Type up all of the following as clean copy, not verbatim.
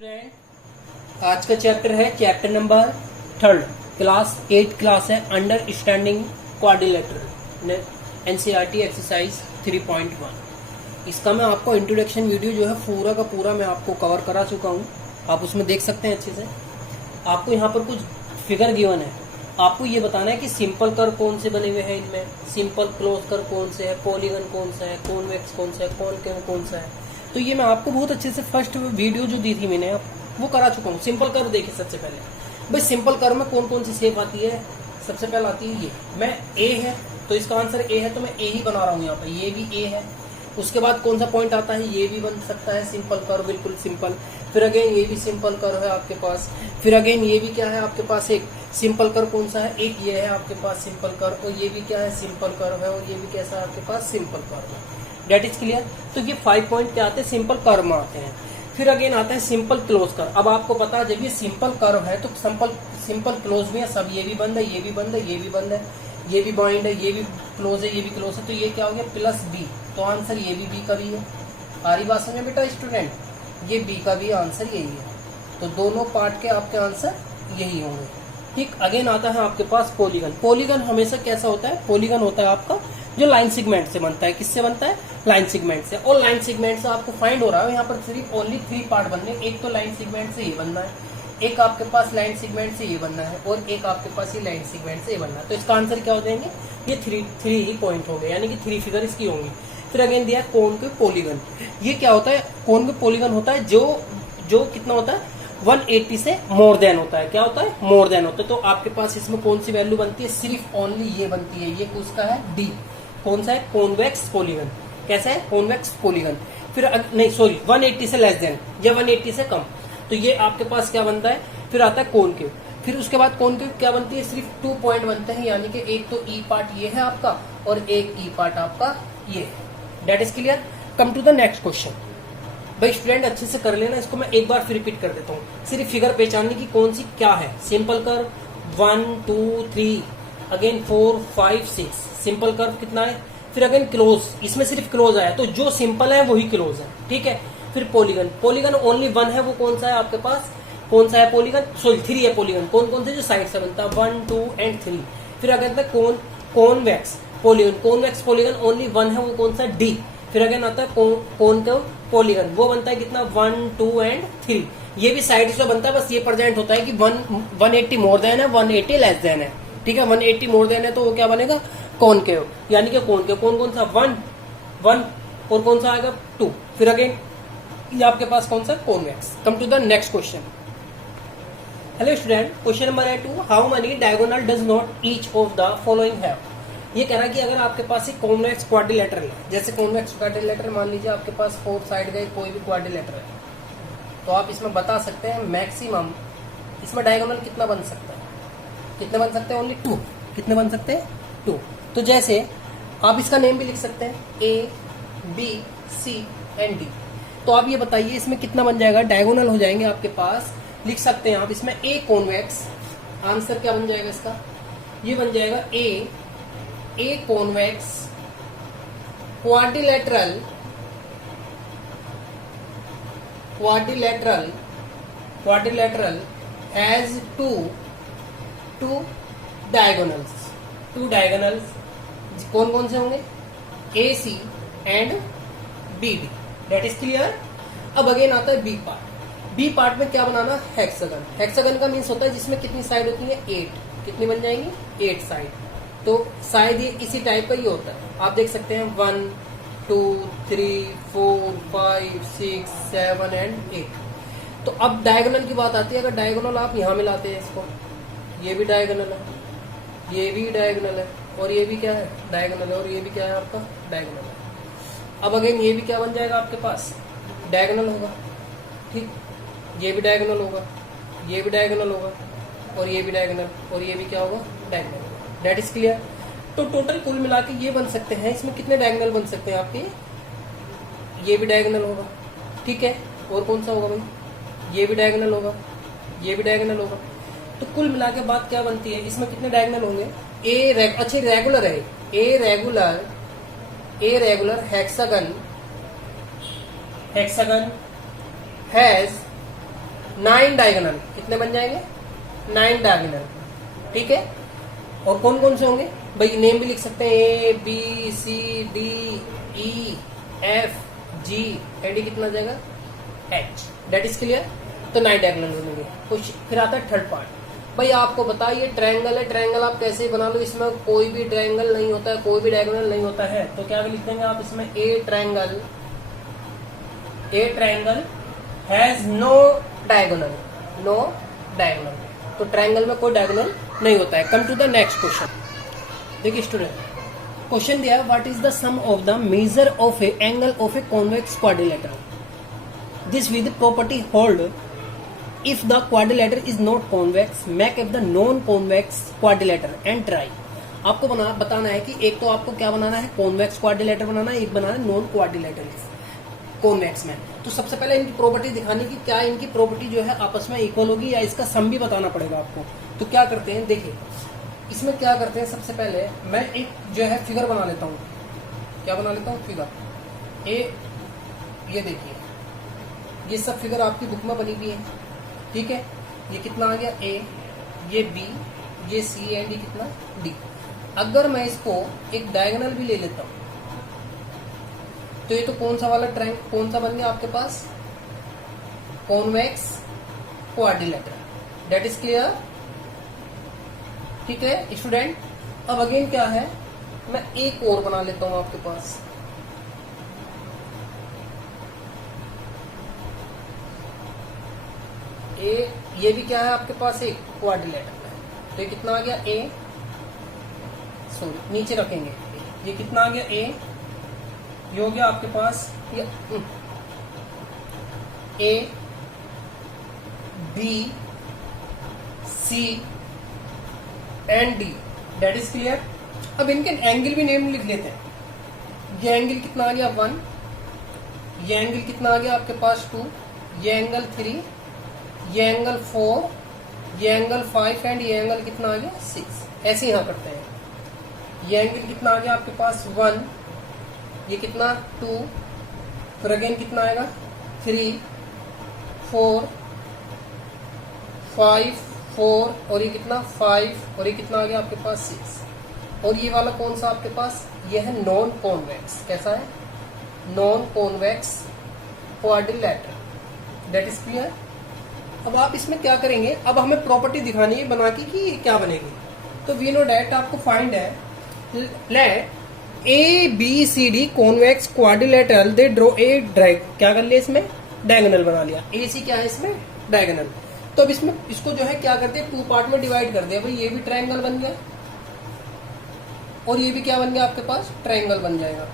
Student, आज का chapter है चैप्टर नंबर 3, क्लास 8 क्लास है अंडरस्टैंडिंग क्वाड्रिलेटरल एनसीईआरटी एक्सरसाइज 3.1। इसका मैं आपको इंट्रोडक्शन वीडियो जो है पूरा का पूरा मैं आपको कवर करा चुका हूँ। आप उसमें देख सकते हैं अच्छे से। आपको यहाँ पर कुछ फिगर गिवन है, आपको ये बताना है कि सिंपल कर्व कौन से बने हुए हैं, इनमें सिंपल क्लोज कर्व कौन से है, पॉलीगन कौन सा है, कॉन्वेक्स कौन सा है, कॉनकेव कौन सा है। तो ये मैं आपको बहुत अच्छे से फर्स्ट वीडियो जो दी थी मैंने वो करा चुका हूँ। सिंपल कर्व देखिए सबसे पहले भाई, सिंपल कर्व में कौन कौन सी शेप आती है। सबसे पहले आती है ये, मैं ए है तो इसका आंसर ए है तो मैं ए ही बना रहा हूँ यहाँ पर, ये भी ए है। उसके बाद कौन सा पॉइंट आता है, ये भी बन सकता है सिंपल कर्व, बिल्कुल सिंपल। फिर अगेन ये भी सिंपल कर्व है आपके पास। फिर अगेन ये भी क्या है आपके पास, एक सिंपल कर्व कौन सा है, एक ये है आपके पास सिंपल कर्व, और ये भी क्या है सिंपल कर्व है, और ये भी कैसा है आपके पास सिंपल कर्व है। That is clear. तो ये 5 पॉइंट क्या आते हैं, सिंपल कर्व में आते हैं। फिर अगेन आता है सिंपल क्लोज कर्व। अब आपको पता है जब ये सिंपल कर्व है तो सिंपल क्लोज भी है, सब ये भी बंद है, ये भी बंद है, ये भी बंद है, ये भी बाइंड है, ये भी क्लोज है, ये भी क्लोज है। तो ये क्या हो गया प्लस बी, तो आंसर ये भी बी का भी है। आ रही बात समझे बेटा स्टूडेंट, ये बी का भी आंसर यही है। तो दोनों पार्ट के आपके आंसर यही होंगे। ठीक। अगेन आता है आपके पास पॉलीगन। पॉलीगन हमेशा कैसा होता है, पॉलीगन होता है आपका जो लाइन सेगमेंट से बनता है। किससे बनता है, लाइन सेगमेंट से। और लाइन सेगमेंट से आपको फाइंड हो रहा है यहाँ पर सिर्फ ओनली 3 पार्ट बनने। एक तो लाइन सेगमेंट से ये बनना है, एक आपके पास लाइन सेगमेंट से ये बनना है, और एक आपके पास ये लाइन सेगमेंट से ये बनना है। तो इसका आंसर क्या हो जाएंगे, ये 3 ही पॉइंट हो गए, यानी कि 3 फिगर इसकी होंगी। फिर अगेन दिया कोन के पॉलीगन। ये क्या होता है, कोन के पॉलीगन होता है जो कितना होता है 180 से मोर देन होता है। क्या होता है, मोर देन होता है। तो आपके पास इसमें कौन सी वैल्यू बनती है, सिर्फ ओनली ये बनती है। ये उसका है डी, कौन सा है, कॉन्वेक्स पॉलीगन। कैसा है, कॉन्वेक्स पॉलीगन। फिर नहीं सॉरी 180 से लेस देन या 180 से कम, तो ये आपके पास क्या बनता है। फिर आता है कॉनकेव। फिर उसके बाद कॉनकेव क्या बनती है, सिर्फ 2 पॉइंट बनते हैं, यानी कि एक तो ई पार्ट ये है आपका और एक ई पार्ट आपका ये है। That is clear. Come to the next question. भाई स्टूडेंट अच्छे से कर लेना, इसको मैं एक बार फिर रिपीट कर देता हूँ। सिर्फ फिगर पहचानने की कौन सी क्या है। Simple curve 1 2 3, again 4 5 6। Simple curve कितना है। फिर अगेन क्लोज, इसमें सिर्फ क्लोज आया तो जो सिंपल है वही क्लोज है। ठीक है। फिर पॉलीगन, पॉलीगन ओनली 1 है, वो कौन सा है आपके पास, कौन सा है पॉलीगन, सॉरी 3 है पॉलीगन। कौन से जो साइड से बनता है 1 2 एंड 3। फिर अगेन था convex polygon. Convex polygon only 1 है, वो कौन सा, डी। फिर अगेन आता है कॉनकेव पॉलीगन, वो बनता है कितना 1 2 एंड 3। ये भी साइड से बनता है, बस ये प्रेजेंट होता है कि 180 मोर देन है, 180 लेस देन है। ठीक है। 180 मोर देन है तो वो क्या बनेगा, कॉनकेव, यानी कि कॉनकेव कौन सा 1 और कौन सा आएगा 2। फिर अगेन ये आपके पास कौन सा, convex. Come to the next question. Hello student, question number है 2, how many diagonal does not each of the following have. ये कह रहा है कि अगर आपके पास एक कॉन्वेक्स क्वाड्रिलेटरल है, जैसे कॉन्वेक्स क्वाड्रिलेटरल मान लीजिए आपके पास 4 साइड का कोई भी क्वाड्रिलेटरल है, तो आप इसमें बता सकते हैं मैक्सिमम इसमें डायगोनल कितना बन सकता है। कितने बन सकते हैं, ओनली 2। कितने बन सकते हैं, 2। तो जैसे आप इसका नेम भी लिख सकते हैं A B C and D. तो आप ये बताइए इसमें कितना बन जाएगा, डायगोनल हो जाएंगे आपके पास, लिख सकते हैं आप इसमें ए कॉन्वेक्स। आंसर क्या बन जाएगा इसका, ये बन जाएगा a convex quadrilateral has two diagonals. कौन से होंगे, A C and B D. That is clear. अब अगेन आता है बी पार्ट। बी पार्ट में क्या बनाना, हेक्सागन। हेक्सागन का मीन्स होता है जिसमें कितनी साइड होती है, 8। कितनी बन जाएंगी, 8 साइड। तो शायद ये इसी टाइप का ही होता है। आप देख सकते हैं 1 2 3 4 5 6 7 एंड 8। तो अब डायगोनल की बात आती है। अगर डायगोनल आप यहाँ मिलाते हैं इसको, ये भी डायगोनल है, ये भी डायगोनल है, और ये भी क्या है, डायगोनल है, और ये भी क्या है आपका, डायगोनल है। अब अगेन ये भी क्या बन जाएगा आपके पास, डायगोनल होगा। ठीक। ये भी डायगोनल होगा, ये भी डायगोनल होगा, और ये भी डायगोनल, और ये भी क्या होगा, डायगोनल। That is clear. तो टोटल कुल मिला के ये बन सकते हैं, इसमें कितने डायगोनल बन सकते हैं आपके, ये भी डायगोनल होगा। ठीक है। और कौन सा होगा भाई, ये भी डायगोनल होगा, ये भी डायगोनल होगा। तो कुल मिला के बात क्या बनती है, इसमें कितने डायगोनल होंगे, अच्छा रेगुलर है, a regular hexagon has 9 diagonal, कितने बन जाएंगे 9 डायगोनल, ठीक है। और कौन कौन से होंगे भाई, नेम भी लिख सकते हैं, A B C D E F G and कितना जाएगा एच, दैट इज क्लियर। तो 9 डायगोनल बनेंगे। कुछ फिर आता है थर्ड पार्ट, भाई आपको पता है ये ट्रायंगल है, ट्रायंगल आप कैसे बना लो, इसमें कोई भी ट्रायंगल नहीं होता है, कोई भी डायगोनल नहीं होता है, तो क्या लिख देंगे आप इसमें, a triangle has no diagonal, no diagonal. तो ट्रायंगल में कोई डायगोनल नहीं होता है। Come to the next question, देखिए स्टूडेंट, क्वेश्चन दिया है what is the sum of the measure of a angle of a convex quadrilateral, this with property hold if the quadrilateral is not convex make up the non convex quadrilateral and try। आपको बताना है कि एक तो आपको क्या बनाना है, convex quadrilateral बनाना है, एक बनाना है नॉन क्वाड्रिलेटरल कॉन्वेक्स में। तो सबसे पहले इनकी प्रॉपर्टी दिखानी कि क्या इनकी प्रॉपर्टी जो है आपस में इक्वल होगी या इसका सम भी बताना पड़ेगा आपको। तो क्या करते हैं, देखिए इसमें क्या करते हैं, सबसे पहले मैं एक जो है फिगर बना लेता हूँ, क्या बना लेता हूँ फिगर ए, ये देखिए ये सब फिगर आपकी बुक में बनी हुई है, ठीक है। ये कितना आ गया ए, ये बी, ये सी एंड ये कितना डी। अगर मैं इसको एक डायगोनल भी ले लेता हूं तो ये तो कौन सा वाला ट्रायंगल, कौन सा बन गया आपके पास, convex quadrilateral, that is clear, ठीक है स्टूडेंट। अब अगेन क्या है, मैं एक और बना लेता हूं आपके पास, ए, ये भी क्या है आपके पास एक क्वाड्रिलेटरल है। तो ये कितना आ गया ए, सॉरी नीचे रखेंगे, ये कितना आ गया ए, ये हो गया आपके पास ये A B C and D, that is clear. अब इनके एंगल भी नेम लिख लेते हैं। ये एंगल कितना आ गया 1, ये एंगल कितना आ गया आपके पास 2, ये एंगल 3, ये एंगल 4, ये एंगल 5 एंड ये एंगल कितना आ गया 6। ऐसे यहां करते हैं। ये एंगल कितना आ गया आपके पास 1, ये कितना 2, फिर अगेन कितना आएगा 3 4 5 4 और ये कितना 5 और ये कितना आ गया आपके पास 6। और ये वाला कौन सा आपके पास, ये है नॉन कॉन्वेक्स, कैसा है non convex quadrilateral, that is clear. अब आप इसमें क्या करेंगे, अब हमें प्रॉपर्टी दिखानी है बना के कि क्या बनेगी। तो वी नो डैट आपको फाइंड है, let A B C D convex quadrilateral they draw a drag, क्या कर लिया इसमें डायगोनल बना लिया, ए सी क्या है इसमें डायगोनल। तो अब इसमें इसको जो है क्या करते हैं 2 पार्ट में डिवाइड कर दिया, भाई ये भी ट्रायंगल बन गया और ये भी क्या बन गया आपके पास ट्रायंगल बन जाएगा,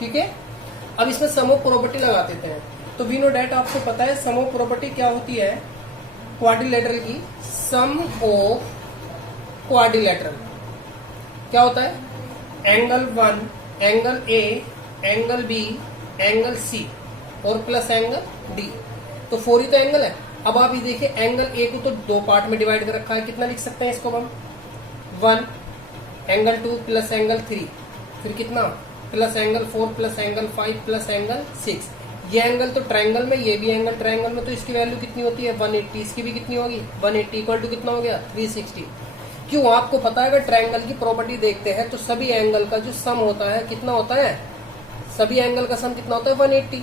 ठीक है। अब इसमें सम ऑफ प्रॉपर्टी लगा देते हैं। तो वी नो डैट आपको पता है सम ऑफ प्रॉपर्टी क्या होती है क्वाड्रिलेटरल की, सम ऑफ क्वाड्रिलेटरल क्या होता है, angle 1, angle A, angle B, angle C और प्लस एंगल डी। तो 4 ही तो एंगल है। अब आप ये देखिए एंगल ए को तो 2 पार्ट में डिवाइड कर रखा है, कितना लिख सकते हैं इसको हम 1, एंगल 2 प्लस एंगल 3, फिर कितना plus angle 4 plus angle 5 plus angle 6। ये एंगल तो ट्रायंगल में, ये भी एंगल ट्रायंगल में, तो इसकी वैल्यू कितनी होती है 180, इसकी भी कितनी होगी 180 इक्वल टू कितना हो गया 360। क्यों, आपको पता है अगर ट्रायंगल की प्रॉपर्टी देखते हैं तो सभी एंगल का जो सम होता है कितना होता है, सभी एंगल का सम कितना होता है 180,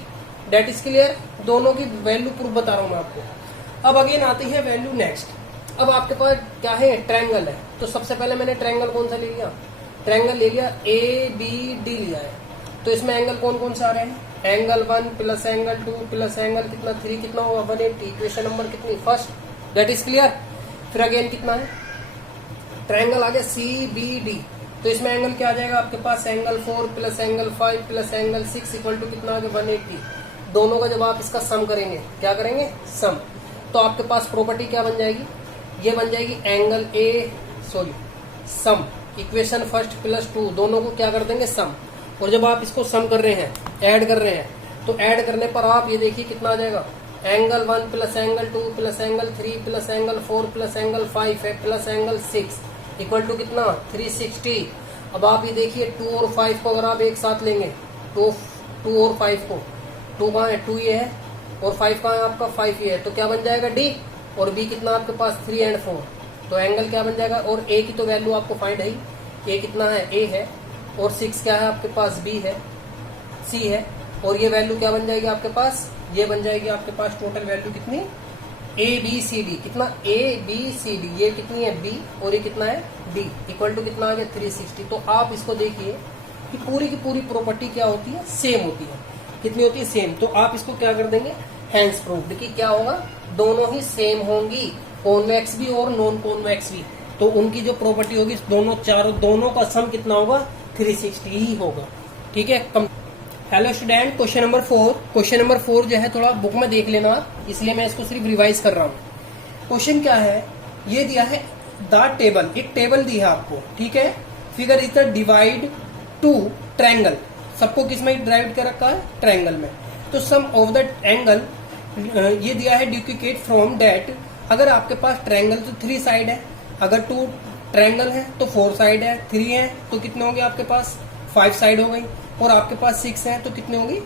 दैट इज क्लियर। दोनों की वैल्यू प्रूफ बता रहा हूं मैं आपको। अब अगेन आती है वैल्यू नेक्स्ट। अब आपके पास क्या है ट्रायंगल है, तो सबसे पहले मैंने ट्रायंगल कौन सा ले लिया, ट्रायंगल ले लिया ए बी डी लिया है। तो इसमें एंगल कौन कौन से आ रहे हैं, angle 1 plus angle 2 plus angle कितना 3 कितना होगा 180, इक्वेशन नंबर कितनी फर्स्ट, दैट इज क्लियर। फिर अगेन कितना है ट्रायंगल आ गया सी बी डी, तो इसमें एंगल क्या आ जाएगा आपके पास angle 4 plus angle 5 plus angle 6 equal to कितना आ गया 180। दोनों का जब आप इसका सम करेंगे, क्या करेंगे सम, तो आपके पास प्रॉपर्टी क्या बन जाएगी, ये बन जाएगी angle A sorry sum, equation first plus 2 दोनों को क्या कर देंगे सम। और जब आप इसको सम कर रहे हैं, ऐड कर रहे हैं, तो ऐड करने पर आप ये देखिए कितना आ जाएगा angle 1 plus angle 2 plus angle 3 plus angle 4 plus angle 5 है प्लस एंगल 6 इक्वल टू कितना 360। अब आप ये देखिए 2 और 5 को अगर आप एक साथ लेंगे, तो 2 और 5 को, 2 कहाँ है 2 ये है और 5 कहाँ है आपका, 5 ही है, तो क्या बन जाएगा डी, और बी कितना आपके पास 3 एंड 4, तो एंगल क्या बन जाएगा, और ए की तो वैल्यू आपको फाइंड है ही, ए कितना है, ए है, और 6 क्या है आपके पास, बी है, सी है, और ये वैल्यू क्या बन जाएगी आपके पास, ये बन जाएगी आपके पास टोटल वैल्यू कितनी, ए बी सी डी, कितना ए बी सी डी, ये कितनी है बी, और ये कितना है डी, इक्वल टू कितना आ गया 360। तो आप इसको देखिए कि पूरी की पूरी प्रॉपर्टी क्या होती है, सेम होती है, कितनी होती है, सेम। तो आप इसको क्या कर देंगे, हैंस प्रूव्ड, कि क्या होगा, दोनों ही सेम होंगी, कॉन्वेक्स भी और नॉन कॉन्वेक्स भी, तो उनकी जो प्रॉपर्टी होगी दोनों का सम कितना होगा, 360 ही होगा। ठीक है। Hello student, question number 4, question number 4 जो है थोड़ा बुक में देख लेना, इसलिए मैं इसको सिर्फ रिवाइज कर रहा हूँ। क्वेश्चन क्या है, ये दिया है द टेबल, एक टेबल दी है आपको, ठीक है। Figure is the divide two triangle, सबको किस में डिवाइड कर रखा है, ट्रायंगल में। तो सम ऑफ द एंगल ये दिया है डुप्लीकेट फ्रॉम डेट, अगर आपके पास ट्रायंगल तो 3 साइड है, अगर 2 ट्रायंगल है तो 4 साइड है, 3 है तो कितने होंगे आपके पास, 5 साइड हो गई, और आपके पास 6 है तो कितने होंगी,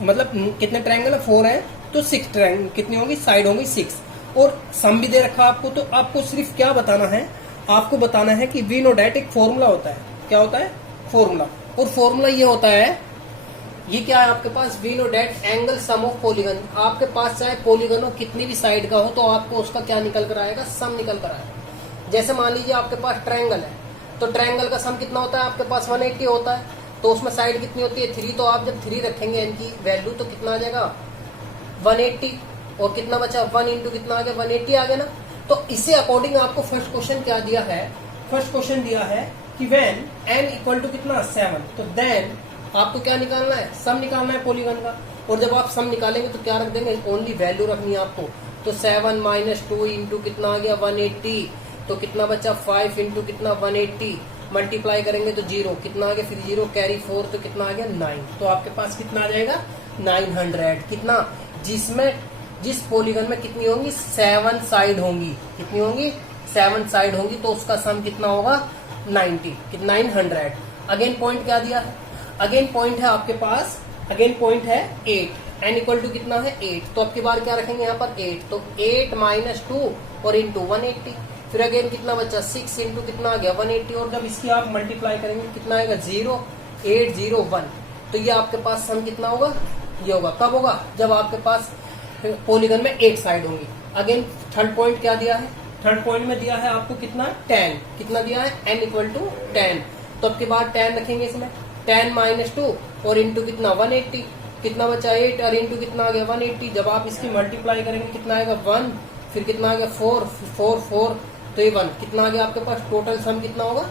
मतलब कितने ट्रायंगल है, 4 है तो 6 ट्रायंगल कितनी होंगी, साइड होंगी 6, और सम भी दे रखा आपको। तो आपको सिर्फ क्या बताना है, आपको बताना है कि वी नो डैट एक फॉर्मूला होता है, क्या होता है, फॉर्मूला, और फॉर्मूला ये होता है, ये क्या है आपके पास, we know that angle sum of polygon, आपके पास चाहे पॉलीगन हो कितनी भी साइड का हो, तो आपको उसका क्या निकल कर आएगा, सम निकल कर आएगा। जैसे मान लीजिए आपके पास ट्रायंगल है, तो ट्रायंगल का सम कितना होता है आपके पास, 180 होता है, तो उसमें साइड कितनी होती है, 3, तो आप जब 3 रखेंगे एन की वैल्यू तो कितना आ जाएगा, 180, और कितना बचा, 1 इंटू कितना आ गया, 180 आ गया ना। तो इसे अकॉर्डिंग आपको फर्स्ट क्वेश्चन क्या दिया है, फर्स्ट क्वेश्चन दिया है कि व्हेन n इक्वल टू कितना 7, तो देन आपको क्या निकालना है, सम निकालना है पॉलीगन का, और जब आप सम निकालेंगे तो क्या रख देंगे, ओनली वैल्यू रखनी है आपको, तो 7 माइनस 2 इंटू कितना आ गया 180, तो कितना बचा 5 इंटू कितना 180, मल्टीप्लाई करेंगे तो 0, कितना आ गया फिर 0 कैरी 4, तो कितना आ गया 9, तो आपके पास कितना आ जाएगा 900, कितना, जिसमें जिस पॉलीगन में कितनी होंगी 7 साइड होंगी, कितनी होंगी 7 साइड होंगी, तो उसका सम कितना होगा 90, 900। अगेन पॉइंट क्या दिया है, अगेन पॉइंट है आपके पास, अगेन पॉइंट है 8, n इक्वल टू कितना है 8, तो अब की बार क्या रखेंगे यहाँ पर 8, तो 8 माइनस 2 और इंटू 180, फिर अगेन कितना बचा 6 इंटू कितना आ गया 180, और जब इसकी आप मल्टीप्लाई करेंगे कितना आएगा 0 8 0 1, तो ये आपके पास सम कितना होगा, ये होगा, कब होगा, जब आपके पास पॉलीगन में 8 साइड होंगी। अगेन थर्ड पॉइंट क्या दिया है, थर्ड पॉइंट में दिया है आपको कितना 10, कितना दिया है n इक्वल टू 10, तो अब के बाद 10 रखेंगे इसमें, 10 माइनस 2 और इंटू कितना 180, कितना बचा 8 और इंटू कितना आ गया 180, जब आप इसकी मल्टीप्लाई करेंगे कितना आएगा 1, फिर कितना आ गया 4 4 4, तो ये 1, कितना आ गया आपके पास, टोटल सम कितना होगा,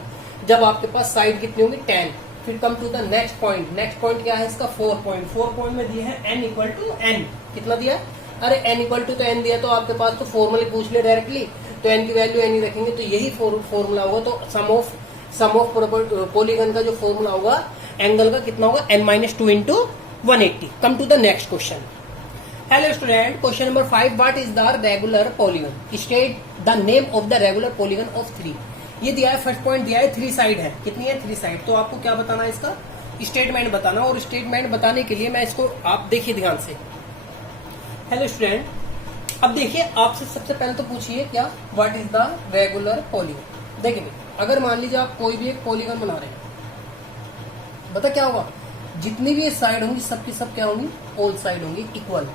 जब आपके पास साइड कितनी होगी 10। फिर come to the next point, next point क्या है इसका 4 पॉइंट में दिया है n इक्वल टू n, कितना दिया है, अरे n इक्वल टू तो n दिया, तो आपके पास तो फॉर्मूले पूछ ले डायरेक्टली, तो n की वैल्यू n ही रखेंगे, तो यही फॉर्मूला होगा, तो सम ऑफ पॉलीगन का जो फॉर्मूला होगा एंगल का कितना होगा n-2 into 180। Come to the next question. Hello student, question number 5, what is the regular polygon, state the name of the regular polygon of 3। ये दिया है, फर्स्ट पॉइंट दिया है 3 साइड है, कितनी है 3 साइड, तो आपको क्या बताना है, इसका स्टेटमेंट बताना, और स्टेटमेंट बताने के लिए मैं इसको आप देखिए ध्यान से। हेलो स्टूडेंट, अब देखिए आपसे सबसे पहले तो पूछिए क्या, what is the regular polygon. देखिए अगर मान लीजिए आप कोई भी एक पॉलीगन बना रहे हैं, बता क्या होगा, जितनी भी साइड होंगी सबकी सब क्या होंगी, ऑल साइड होंगी इक्वल,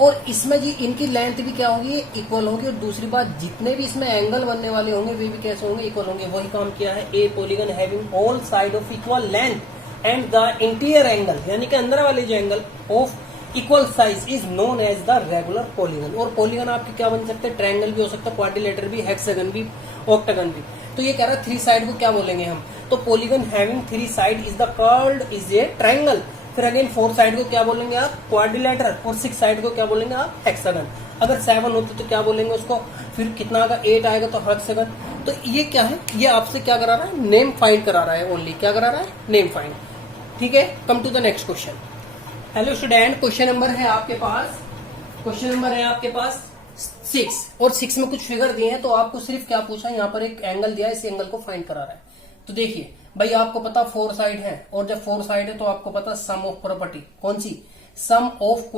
और इसमें जी इनकी लेंथ भी क्या होगी, इक्वल होगी, और दूसरी बात जितने भी इसमें एंगल बनने वाले होंगे वे भी कैसे होंगे, इक्वल होंगे। वही काम किया है, a polygon having all side of equal length and the interior angle, यानी कि अंदर वाले जो angle of equal size is known as the regular polygon. और पॉलीगन आपके क्या बन सकते हैं, ट्रायंगल भी हो सकता है, क्वाड्रिलेटरल भी, हेक्सागन भी, ऑक्टागन भी। तो ये कह रहा है 3 साइड को क्या बोलेंगे हम, तो polygon having 3 side is the curved is a triangle. फिर अगेन 4 साइड को क्या बोलेंगे आप, क्वाड्रिलेटरल, और 6 साइड को क्या बोलेंगे आप, हेक्सागन। अगर 7 होते तो क्या बोलेंगे उसको, फिर कितना आएगा 8 आएगा तो हेक्सागन। तो ये क्या है, ये आपसे क्या करा रहा है, नेम फाइंड करा रहा है, ओनली क्या करा रहा है, नेम फाइंड। ठीक है, come to the next question. Hello student, question number है आपके पास, क्वेश्चन नंबर है आपके पास 6, और 6 में कुछ फिगर दिए हैं, तो आपको सिर्फ क्या पूछा, यहाँ पर एक एंगल दिया है, इस एंगल को फाइंड करा रहा है। तो देखिए भाई, आपको पता 4 साइड है, और जब 4 साइड है तो आपको पता सम ऑफ प्रॉपर्टी, कौन सी, सम ऑफ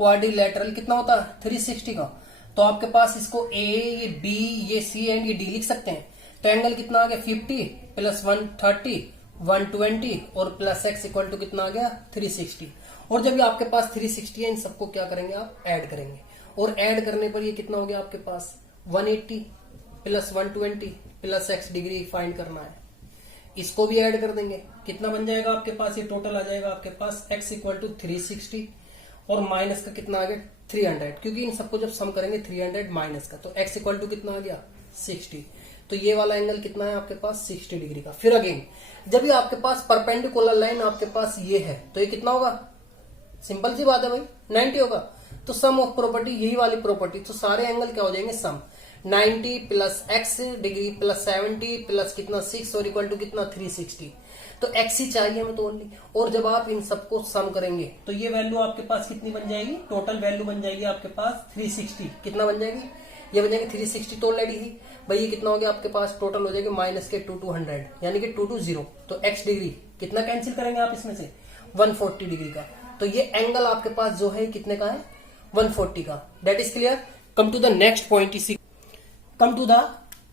क्वाड्रिलेटरल कितना होता है 360 का। तो आपके पास इसको ए, ये बी, ये सी एंड ये डी लिख सकते हैं। तो एंगल कितना आ गया 50 प्लस 130 120 और प्लस एक्स इक्वल टू कितना आ गया 360। और जब ये आपके पास 360 है, इन सबको क्या करेंगे आप ऐड करेंगे, और ऐड करने पर ये कितना हो गया आपके पास 180 plus 120 plus x degree find करना है। इसको भी ऐड कर देंगे, कितना बन जाएगा आपके पास, ये टोटल आ जाएगा आपके पास x इक्वल टू 360 और माइनस का कितना आ गया 300, क्योंकि इन सबको जब सम करेंगे 300 माइनस का, तो x इक्वल टू कितना आ गया 60। तो ये वाला एंगल कितना है आपके पास 60 डिग्री का। फिर अगेन जब ये आपके पास परपेंडिकुलर लाइन आपके पास ये है, तो ये कितना होगा, सिंपल सी बात है भाई 90 होगा। तो सम ऑफ प्रॉपर्टी यही वाली प्रॉपर्टी, तो सारे एंगल क्या हो जाएंगे सम, 90 plus x degree plus 70 plus कितना 6 और इक्वल टू कितना 360। तो एक्स ही चाहिए हमें तो ओनली। और जब आप इन सबको सम करेंगे तो ये वैल्यू आपके पास कितनी बन जाएगी, टोटल वैल्यू बन जाएगी आपके पास 360। कितना बन जाएगी, ये बन जाएगी 360 तो ऑलरेडी ही भाई, ये कितना हो गया आपके पास टोटल हो जाएगा माइनस के 200 यानी कि 220। तो एक्स डिग्री कितना कैंसिल करेंगे आप इसमें से 140 डिग्री का। तो ये एंगल आपके पास जो है कितने का है 140 का। That is clear. Come to the next point, इसी come to the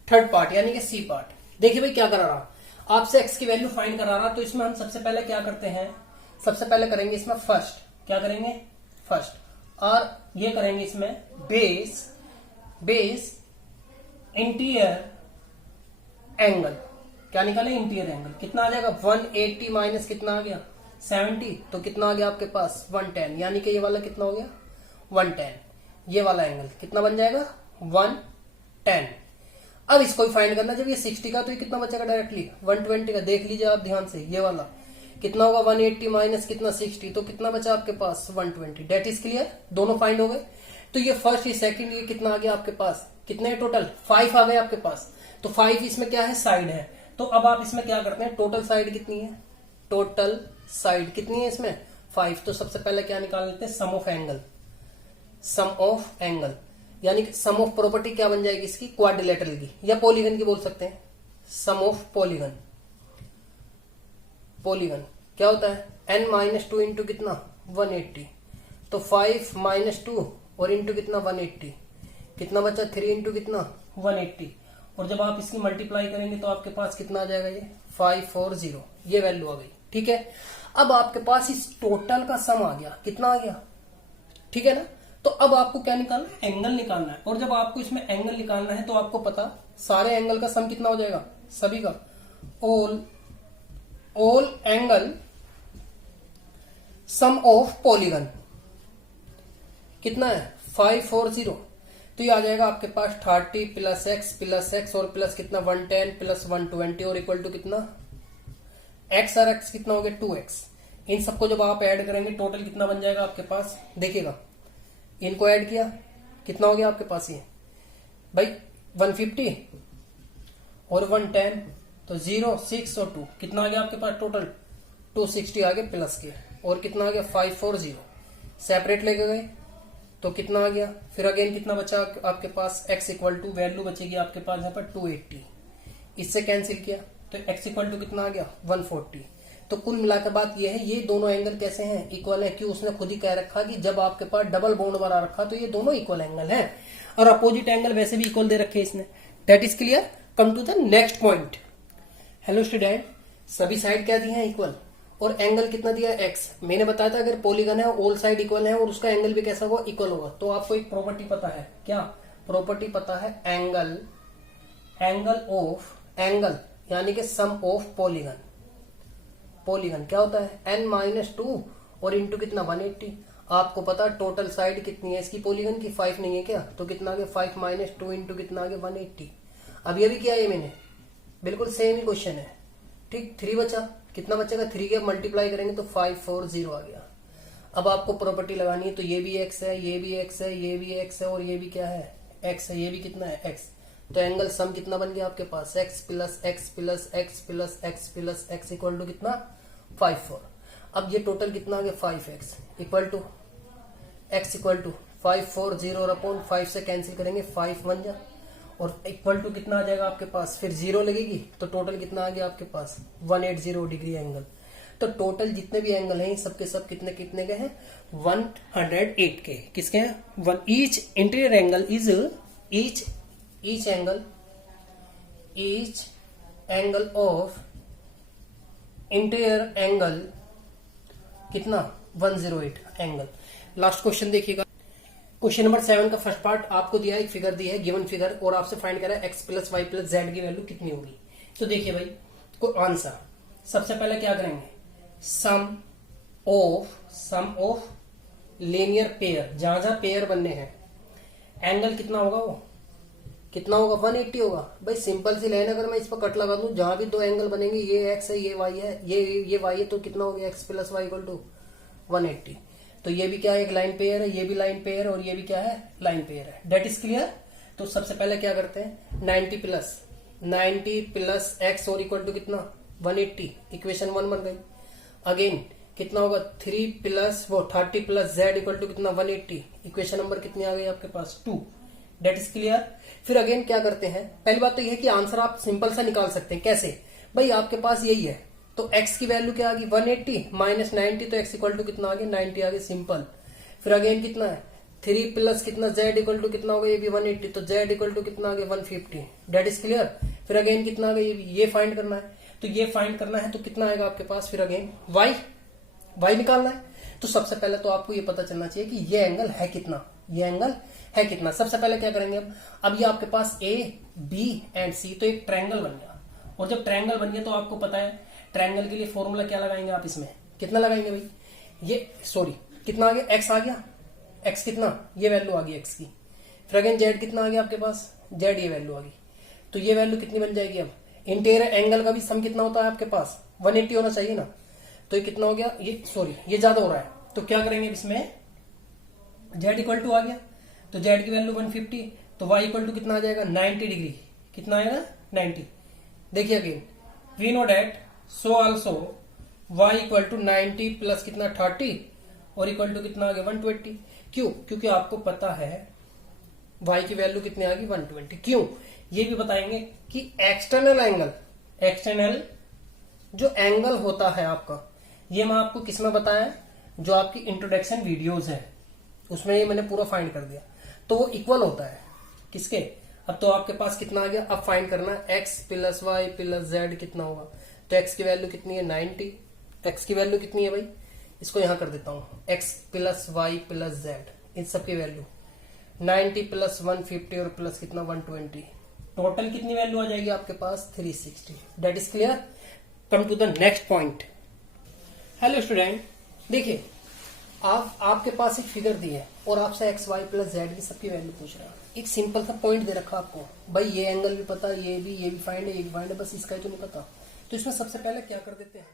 third part यानी कि सी पार्ट। देखिए भाई क्या करा रहा, आपसे एक्स की वैल्यू फाइंड करा रहा, तो इसमें हम सबसे पहले क्या करते हैं, सबसे पहले करेंगे इसमें फर्स्ट, क्या करेंगे फर्स्ट, और ये करेंगे इसमें बेस इंटीरियर एंगल। क्या निकाले इंटीरियर एंगल, कितना आ जाएगा 180 माइनस कितना आ गया 70, तो कितना आ गया आपके पास 110, यानी कि ये वाला कितना हो गया 110। ये वाला एंगल कितना बन जाएगा 110। अब इसको ही फाइंड करना, जब ये 60 का तो ये कितना बचेगा डायरेक्टली 120 का। देख लीजिए आप ध्यान से, ये वाला कितना होगा 180 माइनस कितना 60, तो कितना बचा आपके पास 120। डेट इज क्लियर, दोनों फाइंड हो गए। तो ये फर्स्ट ये सेकंड ये कितना आ गया आपके पास, कितने टोटल 5 आ गए आपके पास। तो 5 इसमें क्या है साइड है। तो अब आप इसमें क्या करते हैं, टोटल साइड कितनी है, टोटल साइड कितनी है इसमें 5। तो सबसे पहले क्या निकाल लेते हैं sum of angle, sum of angle यानी कि सम ऑफ प्रॉपर्टी क्या बन जाएगी इसकी क्वाड्रिलेटरल की या पॉलीगन की बोल सकते हैं। सम ऑफ पॉलीगन, पॉलीगन क्या होता है n माइनस 2 इंटू कितना 180। तो 5 माइनस 2 और इंटू कितना 180, कितना बचा 3 इंटू कितना 180। और जब आप इसकी मल्टीप्लाई करेंगे तो आपके पास कितना आ जाएगा ये 540, ये वैल्यू आ गई। ठीक है, अब आपके पास इस टोटल का सम आ गया, कितना आ गया, ठीक है ना। तो अब आपको क्या निकालना है, एंगल निकालना है। और जब आपको इसमें एंगल निकालना है तो आपको पता सारे एंगल का सम कितना हो जाएगा, सभी का all angle sum of polygon कितना है 540। तो ये आ जाएगा आपके पास 30 प्लस एक्स और प्लस कितना 110 प्लस 120 और इक्वल टू कितना एक्स, और एक्स कितना हो गया 2x। इन सबको जब आप ऐड करेंगे टोटल कितना बन जाएगा आपके पास, देखिएगा इनको ऐड किया कितना हो गया आपके पास ये भाई 150 और 110, तो 0 6 और 2 कितना आ गया आपके पास टोटल 260 आ गया प्लस के, और कितना आ गया 540 सेपरेट लेके गए तो कितना आ गया। फिर अगेन कितना बचा आपके पास x इक्वल टू वैल्यू बचेगी आपके पास यहाँ पर 280, इससे कैंसिल किया तो x इक्वल टू कितना आ गया 140। तो कुल मिलाकर बात यह है, ये दोनों एंगल कैसे हैं इक्वल है, क्यों उसने खुद ही कह रखा कि जब आपके पास डबल बॉन्ड बना रखा तो ये दोनों इक्वल एंगल हैं, और अपोजिट एंगल वैसे भी इक्वल दे रखे इसने। That is clear. Come to the next point. Hello student, सभी साइड क्या दी है इक्वल, और एंगल कितना दिया है x। मैंने बताया था अगर पॉलीगन है ऑल साइड इक्वल है और उसका एंगल भी कैसा होगा इक्वल होगा। तो आपको एक प्रॉपर्टी पता है, क्या प्रॉपर्टी पता है, एंगल ऑफ एंगल यानी कि सम ऑफ पॉलीगन। पॉलीगन क्या होता है n माइनस 2 और इंटू कितना 180। आपको पता टोटल साइड कितनी है इसकी पॉलीगन की 5 नहीं है क्या, तो कितना आ गया 5 माइनस 2 इंटू कितना आ गया 180। अब ये भी किया है मैंने, बिल्कुल सेम ही क्वेश्चन है। ठीक, 3 बचा, कितना बचेगा 3 के मल्टीप्लाई करेंगे तो 540 आ गया। अब आपको प्रॉपर्टी लगानी है, तो ये भी x है, ये भी x है, ये भी x है और ये भी क्या है x है, ये भी कितना है x। तो एंगल सम कितना बन गया आपके पास x plus x plus x plus x plus x equal to कितना 54। अब ये टोटल कितना आ गया 5x equal to x equal to 540 और अपॉन 5 से कैंसिल करेंगे 5 बन जा, और इक्वल टू कितना आ जाएगा आपके पास, फिर 0 लगेगी तो टोटल कितना आ गया आपके पास 180 डिग्री एंगल। तो टोटल जितने भी एंगल हैं सबके सब कितने कितने के हैं 108 के। किसके हैं? Each interior angle is each angle of interior angle कितना 108 एंगल। लास्ट क्वेश्चन देखिएगा। क्वेश्चन नंबर 7 का फर्स्ट पार्ट आपको दिया है, एक फिगर दी है, गिवन फिगर, और आपसे फाइंड करा है x plus Y plus Z की वैल्यू कितनी होगी। तो देखिए भाई को आंसर सबसे पहले क्या करेंगे, सम ऑफ लीनियर पेयर, जहां जहां पेयर बनने हैं एंगल कितना होगा, वो कितना होगा 180 होगा। भाई सिंपल सी लाइन, अगर मैं इस पर कट लगा दूं, जहां भी दो एंगल बनेंगे, ये x है ये y है, ये y है, तो कितना हो गया x plus Y equal to 180। तो ये भी क्या है, एक लाइन पेयर है, ये भी लाइन पेयर है, और ये भी क्या है, लाइन पेयर है। That is clear. तो सबसे पहले क्या करते हैं, 90 प्लस x और इक्वल टू कितना 180, इक्वेशन 1 बन गई। अगेन कितना होगा 30 प्लस z इक्वल टू कितना 180, इक्वेशन नंबर कितनी आ गई आपके पास 2। That is clear. फिर अगेन क्या करते हैं, पहली बात तो यह है कि आंसर आप सिंपल सा निकाल सकते हैं। कैसे भाई, आपके पास यही है, तो x की वैल्यू क्या आ गई 180 माइनस 90, तो x इक्वल टू कितना आ गया 90 आ गया, सिंपल। फिर अगेन कितना है 3 प्लस कितना z इक्वल टू कितना होगा, ये भी 180, तो z इक्वल टू कितना आ गया 150। That is clear. फिर अगेन कितना आ गया, ये फाइंड करना है, तो ये फाइंड करना है, तो कितना आएगा आपके पास, फिर अगेन y निकालना है। तो सबसे पहले तो आपको ये पता चलना चाहिए कि ये एंगल है कितना, ये एंगल है कितना। सबसे पहले क्या करेंगे, अब ये आपके पास a b एंड c, तो एक ट्रायंगल बन गया। और जब ट्रायंगल बन गया तो आपको पता है ट्रायंगल के लिए फॉर्मूला क्या लगाएंगे आप, इसमें कितना लगाएंगे भाई, ये सॉरी कितना आ गया, x आ गया, x कितना, ये वैल्यू आ गई x की। फिर अगेन z कितना आ गया आपके पास, z ये वैल्यू आ गई। तो ये वैल्यू कितनी बन जाएगी, अब इंटीरियर एंगल का भी सम कितना होता है आपके पास 180 होना चाहिए ना। तो ये कितना हो गया, ये सॉरी ये ज्यादा हो रहा है, तो क्या करेंगे इसमें, z इक्वल टू आ गया, तो z की वैल्यू 150, तो y इक्वल टू कितना आ जाएगा 90 डिग्री, कितना आएगा 90। देखिए again we know that, so also y equal to 90 plus कितना 30 और इक्वल टू कितना आ गया 120। क्यों, क्योंकि आपको पता है y की वैल्यू कितनी आ गई 120। क्यों, ये भी बताएंगे कि एक्सटर्नल जो एंगल होता है आपका, ये मैं आपको किसमें बताया, जो आपकी इंट्रोडक्शन वीडियोस है उसमें ये मैंने पूरा फाइंड कर दिया। तो वो इक्वल होता है किसके, अब तो आपके पास कितना आ गया, अब फाइंड करना है x plus Y plus Z कितना होगा। तो x की वैल्यू कितनी है 90, x की वैल्यू कितनी है भाई, इसको यहां कर देता हूं, x plus Y plus Z, इन सबकी वैल्यू 90 प्लस 150 और प्लस कितना 120, टोटल कितनी वैल्यू आ जाएगी आपके पास 360। That is clear. Come to the next point. Hello student, देखिए आपके पास एक फिगर दी है और आपसे एक्स वाई प्लस जेड की सबकी वैल्यू पूछ रहा है। एक सिंपल सा पॉइंट दे रखा आपको, भाई ये एंगल भी पता, ये भी फाइंड है, ये भी फाइंड है, बस इसका ही तो नहीं पता। तो इसमें सबसे पहले क्या कर देते हैं,